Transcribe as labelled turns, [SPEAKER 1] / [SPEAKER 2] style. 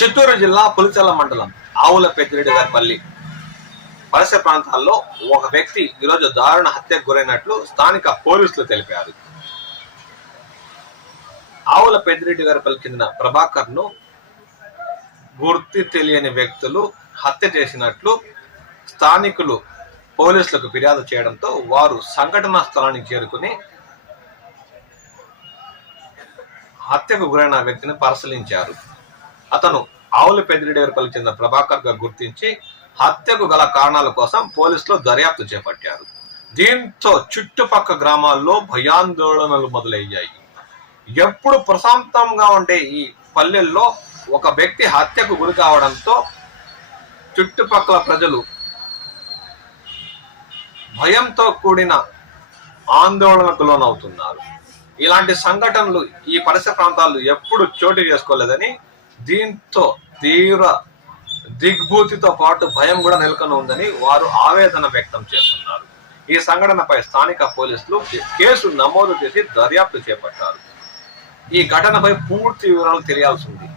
[SPEAKER 1] చిత్తూరు జిల్లా పులిచెల మండలం ఆవుల పెద్దిరెడ్డి గారిపల్లి వలస ప్రాంతాల్లో ఒక వ్యక్తి ఈరోజు దారుణ హత్యకు గురైనట్లు స్థానిక పోలీసులు తెలిపారు. ఆవుల పెద్దిరెడ్డి గారిపల్లి చెందిన ప్రభాకర్ను గుర్తి తెలియని వ్యక్తులు హత్య చేసినట్లు స్థానికులు పోలీసులకు ఫిర్యాదు చేయడంతో వారు సంఘటనా స్థలానికి చేరుకుని హత్యకు గురైన వ్యక్తిని పరిశీలించారు. అతను ఆవుల పెద్దిరెడ్డి గారికి చెందిన ప్రభాకర్గా గుర్తించి హత్యకు గల కారణాల కోసం పోలీసులు దర్యాప్తు చేపట్టారు. దీంతో చుట్టుపక్క గ్రామాల్లో భయాందోళనలు మొదలయ్యాయి. ఎప్పుడు ప్రశాంతంగా ఉండే ఈ పల్లెల్లో ఒక వ్యక్తి హత్యకు గురి కావడంతో చుట్టుపక్కల ప్రజలు భయంతో కూడిన ఆందోళనకు లోనవుతున్నారు. ఇలాంటి సంఘటనలు ఈ పరిసర ప్రాంతాల్లో ఎప్పుడు చోటు చేసుకోలేదని దీంతో తీవ్ర దిగ్భూతితో పాటు భయం కూడా నెలకొని ఉందని వారు ఆవేదన వ్యక్తం చేస్తున్నారు. ఈ సంఘటనపై స్థానిక పోలీసులు కేసు నమోదు చేసి దర్యాప్తు చేపట్టారు. ఈ ఘటనపై పూర్తి వివరాలు తెలియాల్సి ఉంది.